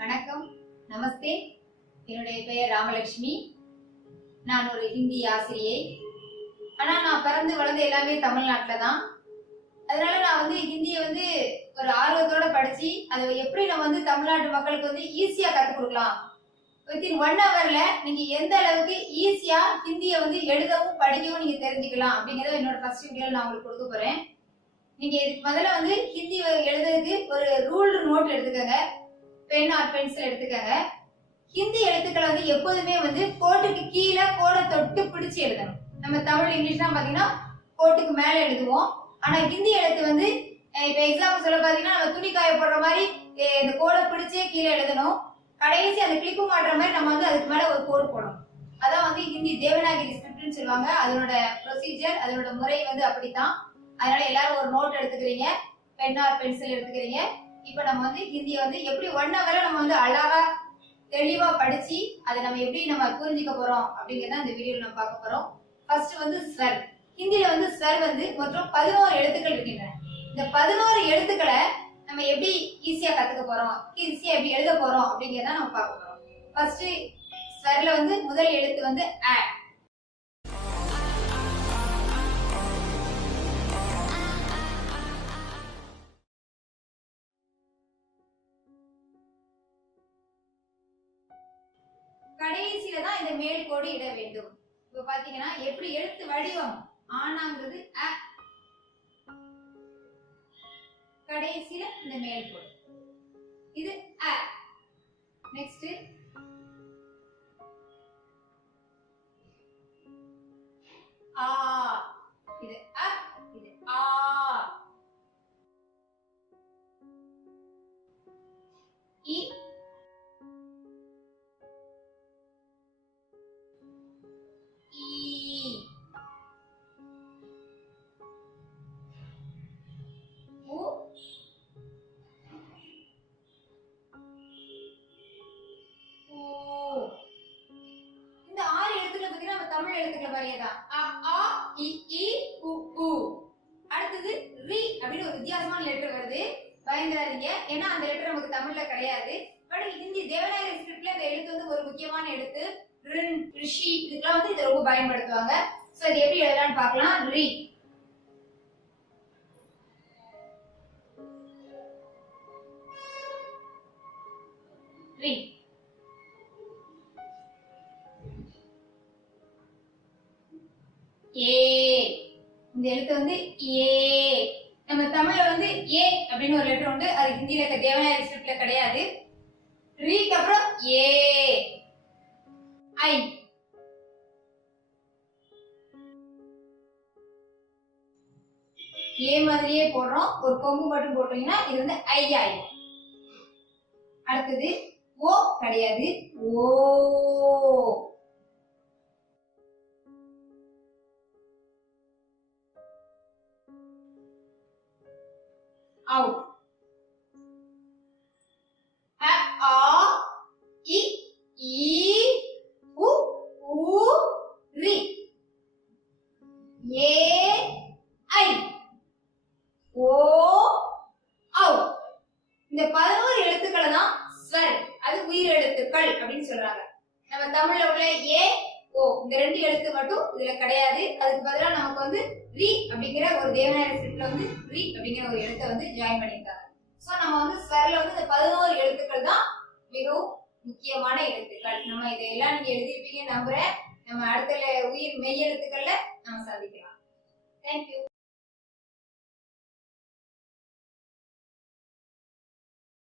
வணக்கம், நமஸ்தே. என்னுடைய பெயர் ராமலட்சுமி. நான் ஒரு ஹிந்தி ஆசிரியை. ஆனா நான் பிறந்து வளர்ந்து எல்லாமே தமிழ்நாட்டில் தான். அதனால நான் ஹிந்தியை ஒரு ஆர்வத்தோட படிச்சு அதை எப்படி நம்ம தமிழ்நாட்டு மக்களுக்கு ஈஸியா கற்றுக் கொடுக்கலாம். வித்தின் 1 ஹவர்ல நீங்க எந்த அளவுக்கு ஈஸியா ஹிந்தியை எழுதவும் படிக்கவும் நீங்க தெரிஞ்சுக்கலாம் அப்படிங்கறத என்னோட ஃபர்ஸ்ட் வீடியோல நான் உங்களுக்கு கொடுக்க போறேன். நீங்க முதல்ல ஹிந்தி எழுதுறதுக்கு ஒரு ரூல்டு நோட் எடுத்துக்கங்க, பென் ஆர் பென்சில் எடுத்துக்கங்க. ஹிந்தி எழுத்துக்களை எப்போதுமே கோட்டுக்கு கீழே கோடை தொட்டு பிடிச்சு எழுதணும். நம்ம தமிழ் இங்கிலீஷ்லாம் பாத்தீங்கன்னா கோட்டுக்கு மேல எழுதுவோம். ஆனா ஹிந்தி எழுத்து இப்ப எக்ஸாம்பிள் சொல்ல பாத்தீங்கன்னா நம்ம துணி காய போடுற மாதிரி இந்த கோடை பிடிச்சே கீழே எழுதணும். கடைசி அந்த கிளிப்பு மாட்டுற மாதிரி நம்ம அதுக்கு மேல ஒரு கோடு போடணும். அதான் ஹிந்தி தேவநாகரி ஸ்கிரிப்ட்னு சொல்லுவாங்க. அதனோட ப்ரொசீஜர், அதனோட முறை அப்படித்தான். அதனால எல்லாரும் ஒரு நோட் எடுத்துக்கிறீங்க, பென் ஆர் பென்சில் எடுத்துக்கிறீங்க. இப்ப நம்ம ஹிந்தியை எப்படி 1 ஹவர்ல நம்ம அழகா தெளிவா படிச்சு அதை நம்ம எப்படி நம்ம புரிஞ்சுக்க போறோம் அப்படிங்கறத இந்த வீடியோல நம்ம பார்க்க போறோம். ஃபர்ஸ்ட் ஸ்வர். ஹிந்தியில ஸ்வர் மொத்தம் 11 எழுத்துக்கள் இருக்கின்றன. இந்த 11 எழுத்துக்களை நம்ம எப்படி ஈஸியா கத்துக்க போறோம், ஈஸியா எப்படி எழுத போறோம் அப்படிங்கறத நம்ம பார்க்க போறோம். ஃபர்ஸ்ட் ஸ்வர்ல முதல் எழுத்து அ. கடைசியில தான் இந்த மேல் கோடு இட வேண்டும். இப்ப பாத்தீங்கன்னா எப்படி எழுத்து வடிவம் ஆனாங்கிறது அ, கடைசியில இந்த மேல் கோடு இது அ. நெக்ஸ்ட் ஆ, இது அ, இது ஆ. இ, இந்த 6 எழுத்துக்கள் பத்தி நம்ம தமிழ் எழுத்துக்கள் மாதிரியேதான். அ, ஆ, இ, ஈ, உ, ஊ. அடுத்தது ரி அப்படின்னு ஒரு வித்தியாசமான லெட்டர் வருது. பயந்துடாதீங்க, ஏன்னா அந்த லெட்டர் நமக்கு தமிழ்ல கிடையாது. பட் ஹிந்தி தேவநாகரி ஸ்கிரிப்ட்ல இந்த எழுத்து ஒரு முக்கியமான எழுத்து. ரின், ரிஷி, இதுக்கெல்லாம் இதை ரொம்ப பயன்படுத்துவாங்க. சோ இது எப்படி எழுதலாம்னு பார்க்கலாம். ரி, ரி. ஏ, இந்த எழுத்து ஏ. நம்ம தமிழ்ல ஏ அப்படின்னு ஒரு லெட்டர் உண்டு, அது ஹிந்தியில தேவநாகரி ஸ்கிரிப்ட்ல கிடையாது. ரீக்கு அப்புறம் ஏ. ஐ, ஏ மாதிரியே போடுறோம், ஒரு கொம்பு மட்டும் போட்டீங்கன்னா இது ஐ ஆயிடும். அடுத்தது ஓ கிடையாது, ஓ. அவுட். அ, ஆ, இ, ஈ, உ, ஊ, ரி. ஏ, ஐ, ஓ, அவுட். இந்த 11 எழுத்துக்களை தான் ஸ்வர், அது உயிர் எழுத்துக்கள் அப்படின்னு சொல்றாங்க. நம்ம தமிழ்ல உள்ள ஏ, ஓ இந்த 2 எழுத்து மட்டும் இதுல கிடையாது. அதுக்கு பதிலா நமக்கு ரி அப்படிங்கிற ஒரு தேவநாகரி ஸ்கிரிப்ட்ல ரி அப்படிங்கிற ஒரு எழுத்தை ஜாயின் பண்ணிருக்காங்க. சோ நம்ம ஸ்வர்ல இந்த 11 எழுத்துக்கள் தான் மிகவும் முக்கியமான எழுத்துக்கள். நம்ம இதையெல்லாம் நீங்க எழுதிருப்பீங்கன்னு நம்புறேன். நம்ம அடுத்த உயிர் மெய் எழுத்துக்கள்ல நம்ம சந்திக்கலாம். தேங்க்யூ.